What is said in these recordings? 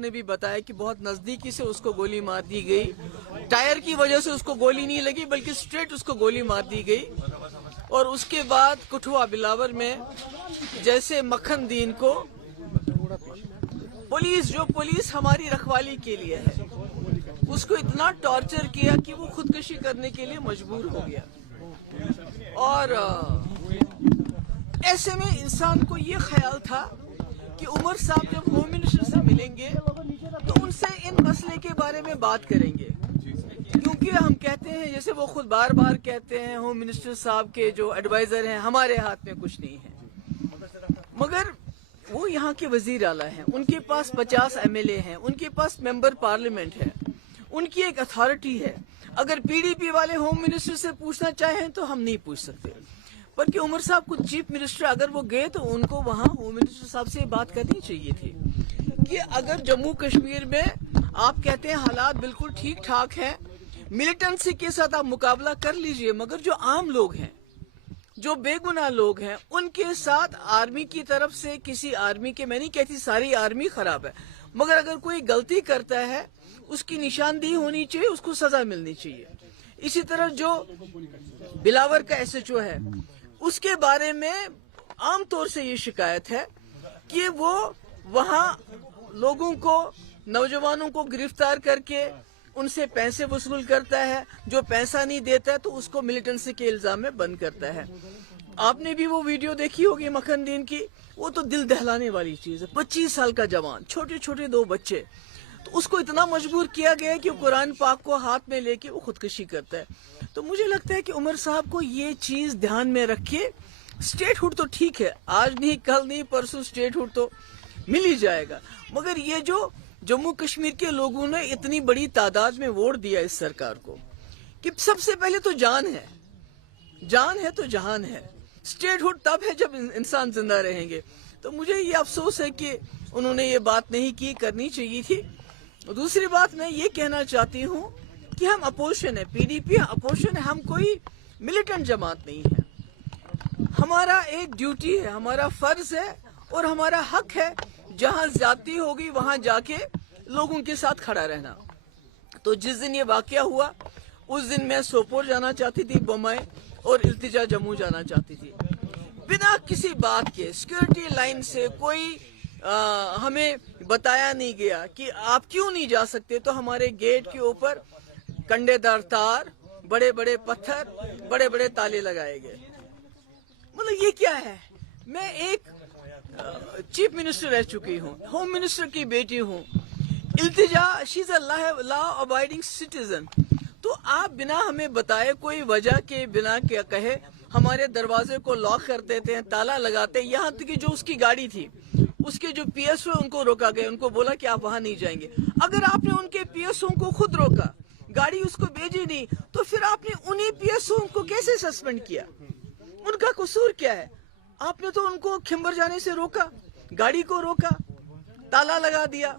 نے بھی بتایا کہ बहुत नजदीकी से उसको गोली मार दी गई। टायर की वजह से उसको गोली नहीं लगी बल्कि स्ट्रेट उसको गोली मार दी गई। और उसके बाद कठुआ बिलावर में जैसे मक्खन दीन को पुलिस हमारी रखवाली के लिए है, उसको इतना टॉर्चर किया कि वो खुदकुशी करने के लिए मजबूर हो गया। और ऐसे में इंसान को ये ख्याल था कि उमर साहब जब होम मिनिस्टर से मिलेंगे तो उनसे इन मसले के बारे में बात करेंगे, क्योंकि हम कहते हैं, जैसे वो खुद बार बार कहते हैं, होम मिनिस्टर साहब के जो एडवाइजर हैं हमारे हाथ में कुछ नहीं है। मगर वो यहाँ के वजीर आला हैं, उनके पास 50 MLA हैं, उनके पास मेंबर पार्लियामेंट है, उनकी एक अथॉरिटी है। अगर PDP वाले होम मिनिस्टर से पूछना चाहें तो हम नहीं पूछ सकते, पर कि उमर साहब को चीफ मिनिस्टर अगर वो गए तो उनको वहाँ होम मिनिस्टर साहब से बात करनी चाहिए थी कि अगर जम्मू कश्मीर में आप कहते हैं हालात बिल्कुल ठीक ठाक हैं, मिलिटेंसी के साथ आप मुकाबला कर लीजिए, मगर जो आम लोग हैं, जो बेगुनाह लोग हैं, उनके साथ आर्मी की तरफ से किसी आर्मी के, मैं नहीं कहती सारी आर्मी खराब है, मगर अगर कोई गलती करता है उसकी निशानदेही होनी चाहिए, उसको सजा मिलनी चाहिए। इसी तरह जो बिलावर का SHO है उसके बारे में आमतौर से ये शिकायत है कि वो वहाँ लोगों को, नौजवानों को गिरफ्तार करके उनसे पैसे वसूल करता है, जो पैसा नहीं देता है तो उसको मिलिटेंसी के इल्जाम में बंद करता है। आपने भी वो वीडियो देखी होगी मक्खन दीन की, वो तो दिल दहलाने वाली चीज है। 25 साल का जवान, छोटे छोटे 2 बच्चे, तो उसको इतना मजबूर किया गया है कि कुरान पाक को हाथ में लेके वो खुदकुशी करता है। तो मुझे लगता है कि उमर साहब को ये चीज ध्यान में रखिए। स्टेटहुड तो ठीक है, आज नहीं कल नहीं परसों स्टेटहुड तो मिल ही जाएगा, मगर ये जो जम्मू कश्मीर के लोगों ने इतनी बड़ी तादाद में वोट दिया इस सरकार को, कि सबसे पहले तो जान है तो जहान है। स्टेटहुड तब है जब इंसान जिंदा रहेंगे। तो मुझे ये अफसोस है कि उन्होंने ये बात नहीं की, करनी चाहिए थी। दूसरी बात मैं ये कहना चाहती हूँ कि हम अपोजिशन है, PDP अपोजिशन है, हम कोई मिलिटेंट जमात नहीं है। हमारा एक ड्यूटी है, हमारा फर्ज है और हमारा हक है, जहाँ ज्यादती होगी वहाँ जाके लोगों के साथ खड़ा रहना। तो जिस दिन ये वाकया हुआ उस दिन मैं सोपोर जाना चाहती थी, बम्बई, और इल्तिजा जम्मू जाना चाहती थी। बिना किसी बात के सिक्योरिटी लाइन से कोई हमें बताया नहीं गया कि आप क्यों नहीं जा सकते, तो हमारे गेट के ऊपर कंडेदार तार, बड़े बड़े पत्थर, बड़े बड़े ताले लगाए गए। मतलब ये क्या है? मैं एक चीफ मिनिस्टर रह चुकी हूँ, होम मिनिस्टर की बेटी हूँ। Iltija, she is a law abiding citizen. तो आप बिना हमें बताए, कोई वजह के बिना क्या कहे, हमारे दरवाजे को लॉक कर देते हैं, ताला लगाते हैं। यहाँ तक कि जो उसकी गाड़ी थी, उसके जो PSO उनको रोका गया, उनको बोला कि आप वहां नहीं जाएंगे। अगर आपने उनके PSO को खुद रोका, गाड़ी उसको भेजी नहीं, तो फिर आपने उन्हीं PSO को कैसे सस्पेंड किया? उनका कसूर क्या है? आपने तो उनको खिंबर जाने से रोका, गाड़ी को रोका, ताला लगा दिया।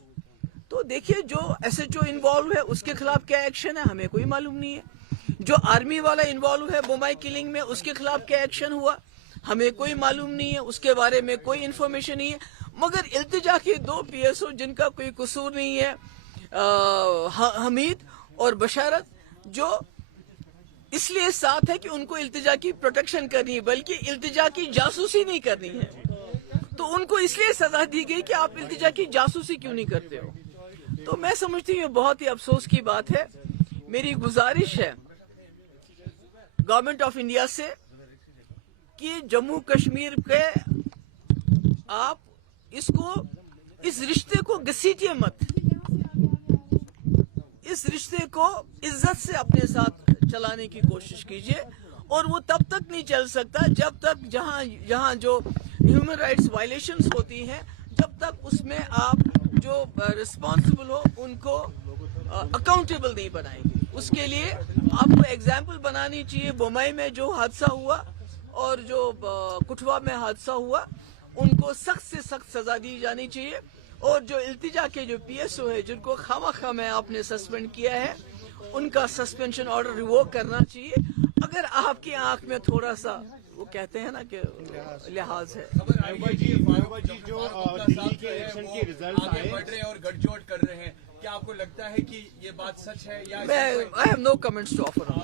तो देखिए, जो SHO इन्वॉल्व है उसके खिलाफ क्या एक्शन है हमें कोई मालूम नहीं है। जो आर्मी वाला इन्वॉल्व है बम्बई किलिंग में, उसके खिलाफ क्या एक्शन हुआ हमें कोई मालूम नहीं है, उसके बारे में कोई इन्फॉर्मेशन नहीं है। मगर इल्तिजा के 2 PSO जिनका कोई कसूर नहीं है, हमीद और बशारत, जो इसलिए साथ है कि उनको इल्तिजा की प्रोटेक्शन करनी है, बल्कि इल्तिजा की जासूसी नहीं करनी है, तो उनको इसलिए सजा दी गई कि आप इल्तिजा की जासूसी क्यों नहीं करते हो। तो मैं समझती हूँ बहुत ही अफसोस की बात है। मेरी गुजारिश है गवर्नमेंट ऑफ इंडिया से कि जम्मू कश्मीर के आप इस रिश्ते को घसीटिए मत, इस रिश्ते को इज्जत से अपने साथ चलाने की कोशिश कीजिए। और वो तब तक नहीं चल सकता जब तक जहां जो ह्यूमन राइट्स वायलेशंस होती हैं, जब तक उसमें आप जो रिस्पॉन्सिबल हो उनको अकाउंटेबल नहीं बनाएंगे। उसके लिए आपको एग्जाम्पल बनानी चाहिए। बम्बई में जो हादसा हुआ और जो कठुआ में हादसा हुआ, उनको सख्त से सख्त सजा दी जानी चाहिए। और जो इल्तिजा के जो PSO है, जिनको खामा में आपने सस्पेंड किया है, उनका सस्पेंशन ऑर्डर रिवोक करना चाहिए। अगर आपकी आंख में थोड़ा सा وہ کہتے ہیں نا کہ لحاظ ہے. جو دلی کے الیکشن کے ریزلٹ آگے بڑھ رہے ہیں اور گٹھ جوڑ کر رہے ہیں, کیا آپ کو لگتا ہے کہ یہ بات سچ ہے یا I have no comments to offer on